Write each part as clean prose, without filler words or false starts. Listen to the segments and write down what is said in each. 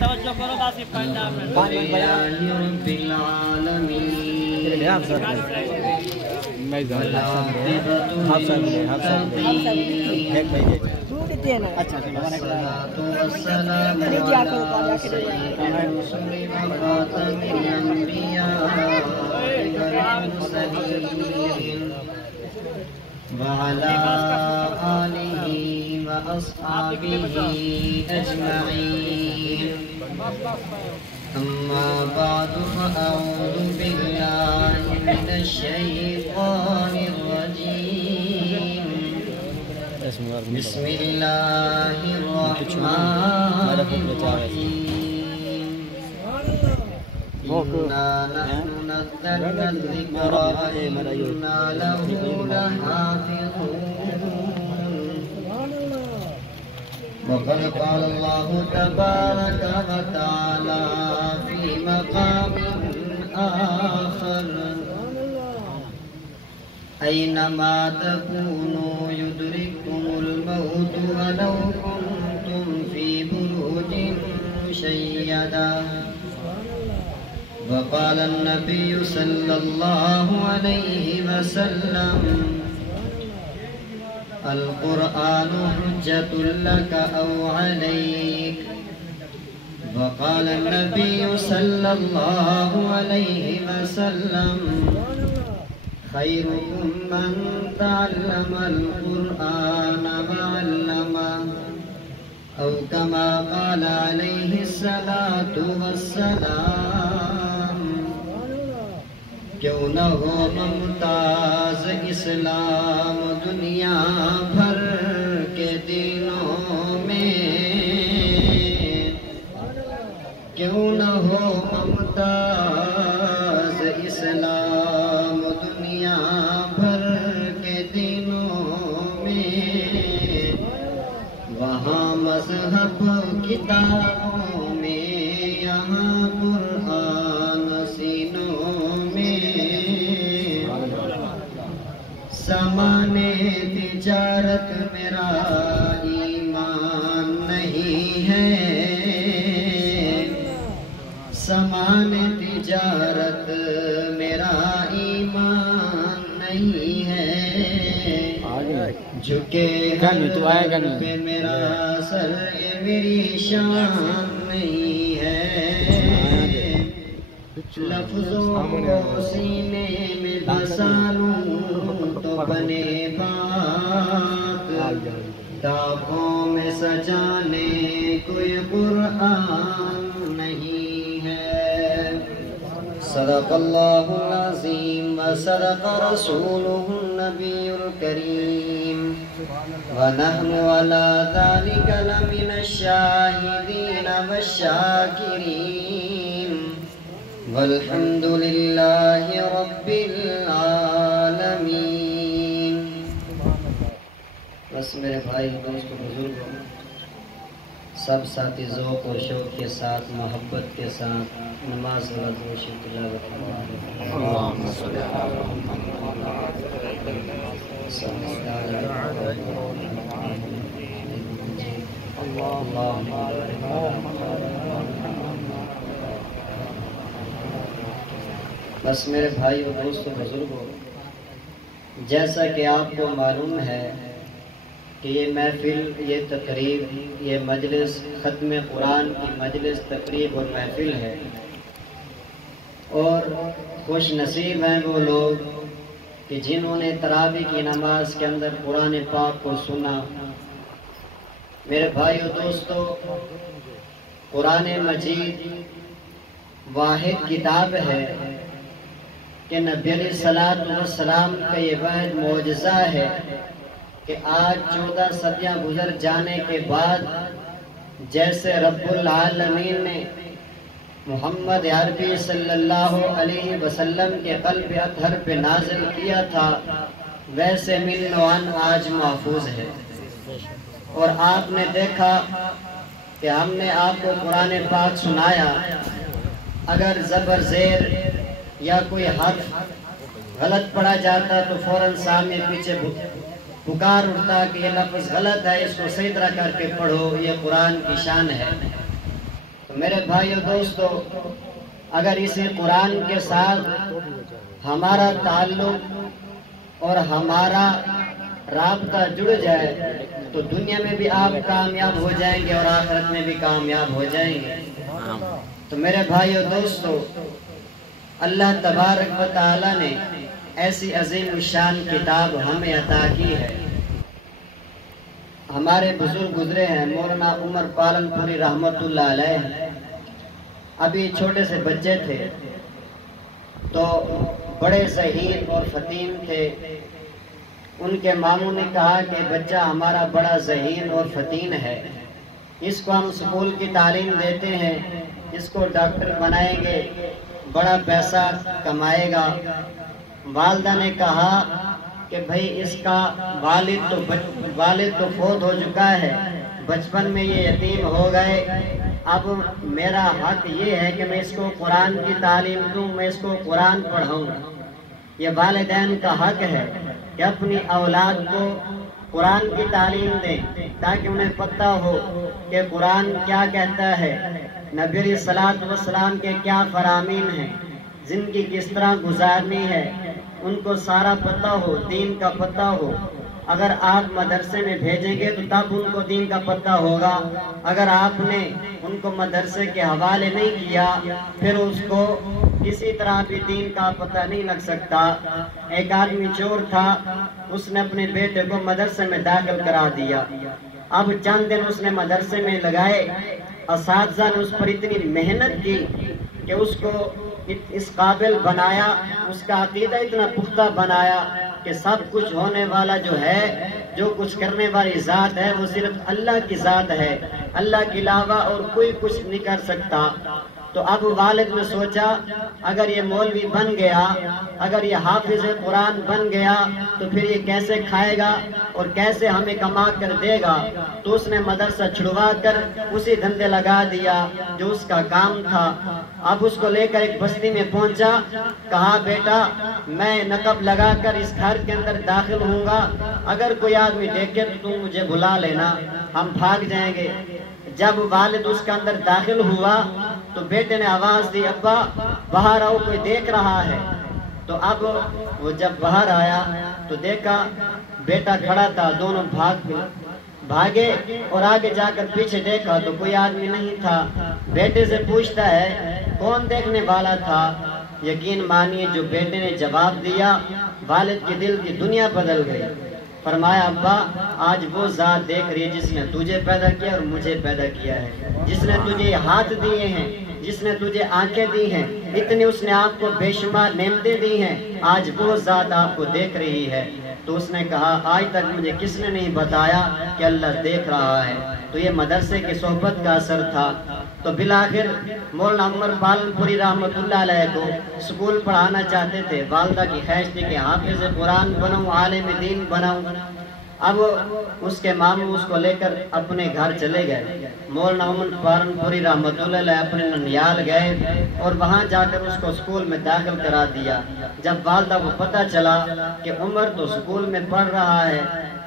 توجہ کرو باسی پڑھنا ہے رب العالمین والصلاة والسلام على سيد الرسل وخاتم الأنبياء والمرسلين وعلى آله وأصحابه أجمعين أما بعد فأعوذ بالله من الشيطان الرجيم بسم الله الرحمن الرحيم إنا نحن نزلنا الذكر وإنا له لحافظون وقد قال الله تبارك وتعالى في مقام آخر أينما تكونوا يدرككم الموت ولو كنتم في بروج مشيدة وقال النبي صلى الله عليه وسلم القرآن حجة لك أو عليك وقال النبي صلى الله عليه وسلم خيركم من تعلم القرآن وعلمه أو كما قال عليه الصلاة والسلام کیوں نہ ہو ممتاز اسلام دنیا بھر کے دینوں میں کیوں نہ ہو ممتاز اسلام دنیا بھر کے دینوں میں وہاں مذہب کتابوں میں یہاں قرآن سینوں میں سامان تجارت میرا ایمان نہیں ہے سامان تجارت میرا ایمان نہیں ہے جھکے پہ میرا سر میری شان نہیں ہے لفظوں کو سینے میں بسا لوں تو بنے بات داغوں میں سجانے کوئی قرآن نہیں ہے صدق اللہ العظیم وصدق رسولہ النبی الکریم ونحن على ذلك لمن الشاہدین والشاکرین والحمد للہ رب العالمین۔ بس میرے بھائی دوست بزرگوں سب ساتھی ذوق و شوق کے ساتھ محبت کے ساتھ نماز والا جوش تلاوت اللہم صلی علی بس میرے بھائی و دوست و بزرگوں جیسا کہ آپ کو معلوم ہے کہ یہ محفل یہ تقریب یہ مجلس ختم قرآن کی مجلس تقریب اور محفل ہے اور خوش نصیب ہیں وہ لوگ کہ جنہوں نے تراویح کی نماز کے اندر قرآن پاک کو سنا۔ میرے بھائی و دوستو قرآن مجید واحد کتاب ہے کہ نبی علیہ السلام کا یہ واحد معجزہ ہے کہ آج 14 صدیاں گزر جانے کے بعد جیسے رب العالمین نے محمد عربی صلی اللہ علیہ وسلم کے قلب اطہر پہ نازل کیا تھا ویسے من نوعاً آج محفوظ ہے۔ اور آپ نے دیکھا کہ ہم نے آپ کو قرآن پاک سنایا، اگر زبر زیر یا کوئی حرف غلط پڑھا جاتا تو فوراً سامنے پیچھے پکار اٹھتا کہ یہ لفظ غلط ہے، اس کو صحیح طرح کر کے پڑھو، یہ قرآن کی شان ہے۔ تو میرے بھائیو دوستو، اگر اسی قرآن کے ساتھ ہمارا تعلق اور ہمارا رابطہ جڑ جائے تو دنیا میں بھی آپ کامیاب ہو جائیں گے اور آخرت میں بھی کامیاب ہو جائیں گے۔ تو میرے بھائیو دوستو، اللہ تبارک و تعالی نے ایسی عظیم الشان کتاب ہمیں عطا کی ہے۔ ہمارے بزرگ گزرے ہیں مولانا عمر پالن پوری رحمت اللہ علیہ، ابھی چھوٹے سے بچے تھے تو بڑے ذہین اور فطین تھے۔ ان کے ماموں نے کہا کہ بچہ ہمارا بڑا ذہین اور فطین ہے، اس کو ہم اسکول کی تعلیم دیتے ہیں، اس کو ڈاکٹر بنائیں گے، بڑا پیسہ کمائے گا۔ والدہ نے کہا کہ بھئی اس کا والد تو فوت ہو چکا ہے، بچپن میں یہ یتیم ہو گئے، اب میرا حق یہ ہے کہ میں اس کو قرآن کی تعلیم دوں، میں اس کو قرآن پڑھاؤں۔ یہ والدین کا حق ہے کہ اپنی اولاد کو قرآن کی تعلیم دیں تاکہ انہیں پتہ ہو کہ قرآن کیا کہتا ہے، نبی علیہ الصلوۃ والسلام کے کیا فرامین ہیں، زندگی کس طرح گزارنی ہے، ان کو سارا پتہ ہو، دین کا پتہ ہو۔ اگر آپ مدرسے میں بھیجیں گے تو تب ان کو دین کا پتہ ہوگا، اگر آپ نے ان کو مدرسے کے حوالے نہیں کیا پھر اس کو کسی طرح بھی دین کا پتہ نہیں لگ سکتا۔ ایک آدمی چور تھا، اس نے اپنے بیٹے کو مدرسے میں داخل کرا دیا۔ اب چند دن اس نے مدرسے میں لگائے، اساتذہ نے اس پر اتنی محنت کی کہ اس کو اس قابل بنایا، اس کا عقیدہ اتنا پختہ بنایا کہ سب کچھ ہونے والا جو ہے، جو کچھ کرنے والی ذات ہے وہ صرف اللہ کی ذات ہے، اللہ کے علاوہ اور کوئی کچھ نہیں کر سکتا۔ تو اب والد نے سوچا اگر یہ مولوی بن گیا، اگر یہ حافظ قرآن بن گیا تو پھر یہ کیسے کھائے گا اور کیسے ہمیں کما کر دے گا۔ تو اس نے مدرسہ چھڑوا کر اسی دھندے لگا دیا جو اس کا کام تھا۔ اب اس کو لے کر ایک بستی میں پہنچا، کہا بیٹا میں نقب لگا کر اس گھر کے اندر داخل ہوں گا، اگر کوئی آدمی دیکھے تو تم مجھے بلا لینا، ہم بھاگ جائیں گے۔ جب والد اس کے اندر داخل ہوا تو بیٹے نے آواز دی، ابا باہر آؤ، کوئی دیکھ رہا ہے۔ تو اب وہ جب باہر آیا تو دیکھا بیٹا کھڑا تھا، دونوں بھاگے اور آگے جا کر پیچھے دیکھا تو کوئی آدمی نہیں تھا۔ بیٹے سے پوچھتا ہے کون دیکھنے والا تھا؟ یقین مانیے جو بیٹے نے جواب دیا والد کے دل کی دنیا بدل گئی۔ فرمایا ابا آج وہ ذات دیکھ رہی ہے جس نے تجھے پیدا کیا اور مجھے پیدا کیا ہے، جس نے تجھے ہاتھ دیے ہیں، جس نے تجھے آنکھیں دی ہیں، اتنی اس نے آپ کو بے شمار نعمتیں دی ہیں، آج وہ ذات آپ کو دیکھ رہی ہے۔ تو اس نے کہا آج تک مجھے کس نے نہیں بتایا کہ اللہ دیکھ رہا ہے۔ تو یہ مدرسے کی صحبت کا اثر تھا۔ تو بالآخر مولانا عمر پالن پوری رحمت اللہ علیہ کو اسکول پڑھانا چاہتے تھے، والدہ کی خواہش تھی کہ حافظ قرآن بنوں، عالم دین بنوں۔ اب اس کے ماموں اس کو لے کر اپنے گھر چلے گئے۔ مولانا عمر پالن پوری رحمت اللہ علیہ اپنے ننیال گئے اور وہاں جا کر اس کو اسکول میں داخل کرا دیا۔ جب والدہ کو پتہ چلا کہ عمر تو اسکول میں پڑھ رہا ہے،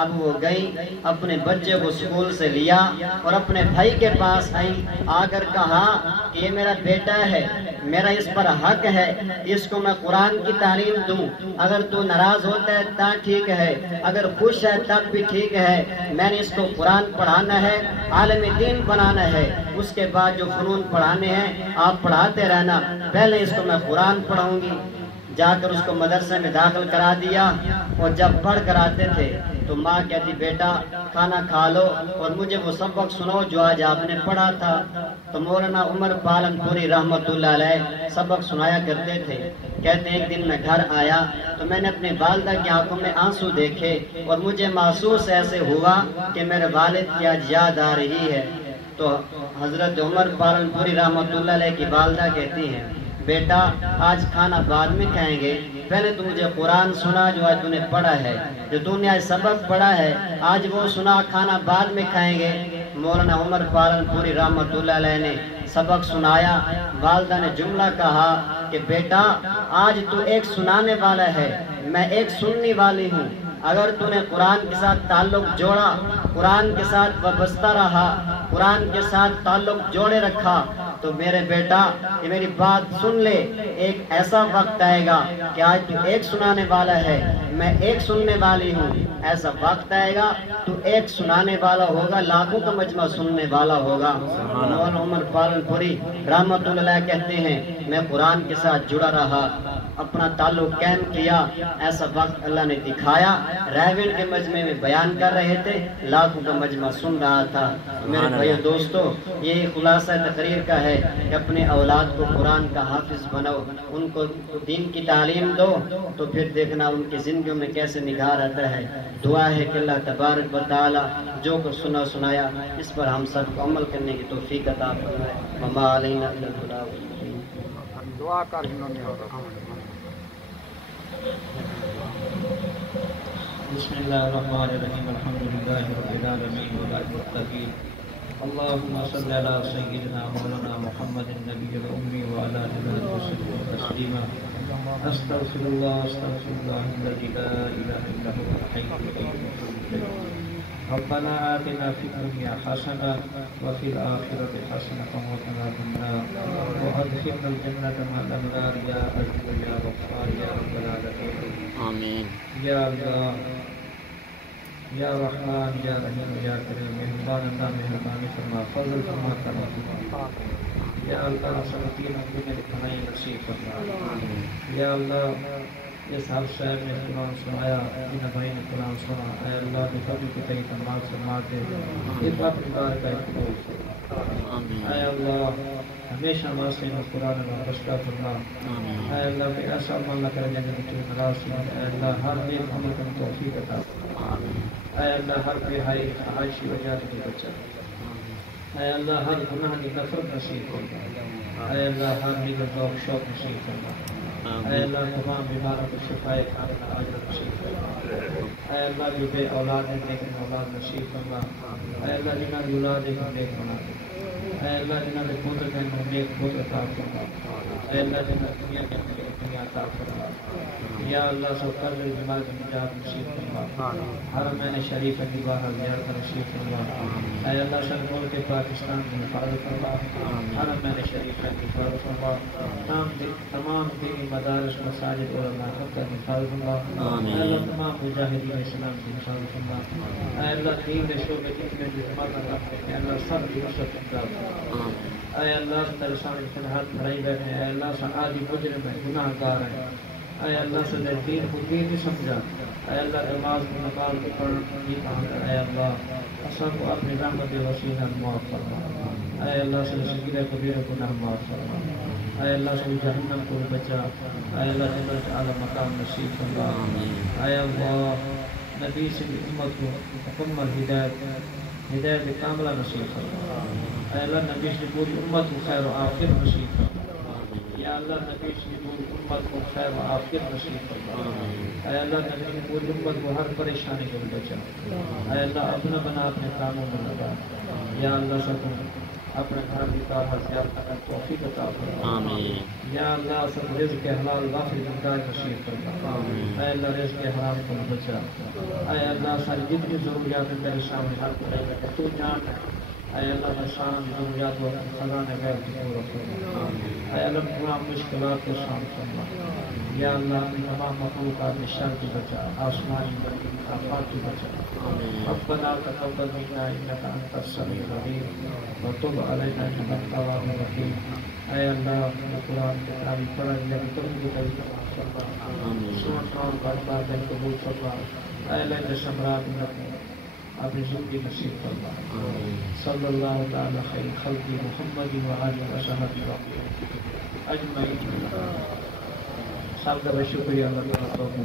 اب وہ گئی اپنے بچے کو اسکول سے لیا اور اپنے بھائی کے پاس آئی، آ کر کہا کہ یہ میرا بیٹا ہے، میرا اس پر حق ہے، اس کو میں قرآن کی تعلیم دوں، اگر تو ناراض ہوتا ہے تا ٹھیک ہے، اگر خوش ہے تب بھی ٹھیک ہے، میں نے اس کو قرآن پڑھانا ہے، عالم دین بنانا ہے، اس کے بعد جو فنون پڑھانے ہیں آپ پڑھاتے رہنا، پہلے اس کو میں قرآن پڑھاؤں گی۔ جا کر اس کو مدرسے میں داخل کرا دیا اور جب پڑھ کر آتے تھے تو ماں کہتی بیٹا کھانا کھا لو اور مجھے وہ سبق سنو جو آج آپ نے پڑھا تھا۔ تو مولانا عمر پالن پوری رحمت اللہ علیہ سبق سنایا کرتے تھے۔ کہتے ہیں ایک دن میں گھر آیا تو میں نے اپنے والدہ کی آنکھوں میں آنسو دیکھے اور مجھے محسوس ایسے ہوا کہ میرے والد کی آج یاد آ رہی ہے۔ تو حضرت عمر پالن پوری رحمت اللہ علیہ کی والدہ کہتی ہیں بیٹا آج کھانا بعد میں کھائیں گے، پہلے تو مجھے قرآن سنا جو آج تُو نے پڑھا ہے، جو تُو نے آج سبق پڑھا ہے آج وہ سنا، کھانا بعد میں کھائیں گے۔ مولانا عمر پالن پوری رحمت اللہ علیہ نے سبق سنایا۔ والدہ نے جملہ کہا کہ بیٹا آج تو ایک سنانے والا ہے، میں ایک سننے والی ہوں، اگر تو نے قرآن کے ساتھ تعلق جوڑا، قرآن کے ساتھ وابستہ رہا، قرآن کے ساتھ تعلق جوڑے رکھا تو میرے بیٹا یہ میری بات سن لے، ایک ایسا وقت آئے گا کہ آج تو ایک سنانے والا ہے، میں ایک سننے والی ہوں، ایسا وقت آئے گا تو ایک سنانے والا ہوگا، لاکھوں کا مجمع سننے والا ہوگا۔ مولانا عمر پالن پوری رحمت اللہ علیہ کہتے ہیں میں قرآن کے ساتھ جڑا رہا، اپنا تعلق قائم کیا، ایسا وقت اللہ نے دکھایا، ریون کے مجمع میں بیان کر رہے تھے، لاکھوں کا مجمع سن رہا تھا۔ میرے بھائیو دوستو، یہ خلاصہ تقریر کا ہے کہ اپنے اولاد کو قرآن کا حافظ بناؤ، ان کو دین کی تعلیم دو، تو پھر دیکھنا ان کی زندگیوں میں کیسے نگاہ آتا ہے۔ دعا ہے کہ اللہ تبارک و تعالی جو کو سنایا اس پر ہم سب کو عمل کرنے کی توفیق عطا فرمائے۔ وما علینا الا البلاغ۔ دعا کر انہوں نے بسم اللہ الرحمن الرحیم الحمدللہ رب العالمین والمتقین اللہم صلی علی سیدنا مولانا محمد النبی الأمی وعلی آلہ وصحبہ تسلیما استغفر اللہ الذی لا الہ الا هو الحی القیوم ربنا آتنا فی الدنیا حسنہ وفی الآخرۃ حسنہ وقنا عذاب النار وادخلنا الجنة مع الأبرار یا عزیز یا غفار یا رب العالمین آمین۔ یا اللہ، یا رحمان، یا رحیم، یا کریم، مہربان اللہ مہربانی فرما، فضل فرما، کرم فرما۔ یا اللہ سلطین اپنی میں لکھنائی نصیب فرما۔ یا اللہ اس حال صاحب نے قرآن سنایا، ان بھائی نے قرآن سنا، اے اللہ نے کبھی کو تئی تمام فرما دے، ایک اپنی بار کا قبول فرما۔ اے اللہ ہمیشہ واسطے میں قرآن میں رشتہ فرما۔ اے اللہ کہ ایسا عمل نہ کرے جنہیں تو ناراض ہو، اے اللہ ہر نیک عمل کا توفیق عطا فرما۔ اے اللہ ہر بے حائی خواہشی وجہ سے بچا، اے اللہ ہر گناہ کی نفرت نصیب فرما، اے اللہ ہر نیک ذوق شوق نصیب فرما، اے اللہ تمام بیماروں کو شفائے کاملہ عاجلہ نصیب فرما۔ اے اللہ جو بے اولاد ہیں لیکن اولاد نصیب فرما۔ اے اللہ جنہاں کی اولاد ہے نیک بنا دے، اے اللہ جنہاں کے پتر ہیں نیک پتر عطا فرما، اے اللہ جنہاں دنیا کے اندر دنیا عطا فرما۔ یا اللہ سب قرض بیمار کی نجات نصیب فرما، حرمین شریف کی باہر زیارت نصیب فرما۔ اے اللہ سب ملک پاکستان کی حفاظت فرما، حرمین شریف کی حفاظت فرما، تمام دینی مدارس مساجد علماء حق کی حفاظت فرما۔ اے اللہ تمام مجاہدین اسلام کی حفاظت فرما۔ اے اللہ دین کے شعبے میں جسمات رکھتے ہیں، اے اللہ سب کی نصرت امداد فرما۔ اے اللہ میرے سامنے جنہات کھڑائی بیٹھے ہیں، اے اللہ سے عادی مجرم ہے، گناہ گار ہیں، اے اللہ سے دین کو دین نہیں سمجھا، اے اللہ نماز کو نماز کو پڑھنا نہیں کہا، اے اللہ سب کو اپنی رحمت وسیلہ معاف فرما۔ اے اللہ سے صغیرہ کبیرہ گناہ معاف فرما، اے اللہ سے جہنم کو بچا، اے اللہ جنت اعلی مقام نصیب فرما۔ اے اللہ نبی سے امت کو مکمل ہدایت کاملہ نصیب فرما۔ اے اللہ نبی سے پوری امت کو خیر و عافیت نصیب فرما۔ یا اللہ نبی سے پوری امت کو خیر و عافیت نصیب فرما۔ اے اللہ نبی سے پوری امت کو ہر پریشانی کو بچا، اے اللہ اپنا بنا اپنے کاموں میں لگا۔ یا اللہ سب اپنے گھر کی کار زیارت کرنے کی توفیق عطا فرما۔ یا اللہ سب رزق حلال وافر زندگی نصیب فرما۔ اے اللہ رزق حرام کو بچا۔ اے اللہ ساری جتنی ضروریات ہیں تیرے سامنے ہر کو لے تو جان ہے، اے اللہ میں شان ضروریات و خزانے غیر کی پورا فرما۔ اے اللہ تمام مشکلات کو شان فرما۔ یا اللہ اپنی تمام مخلوقات میں شر کی بچا، آسمانی زمینی آفات کی بچا۔ ربنا تقبل منا انک انت السمیع العلیم وتب علینا انک انت التواب الرحیم۔ اے اللہ قرآن کی تعریف پڑھا جائے کرم کی طریقہ فرما، سنت اور بات دل قبول فرما۔ اے اللہ کے ثمرات میں اپنی زندگی نصیب فرما۔ صلی اللہ تعالی خیر خلق محمد وآلہ وصحبہ اجمعین۔ سب کا شکریہ اللہ تعالیٰ۔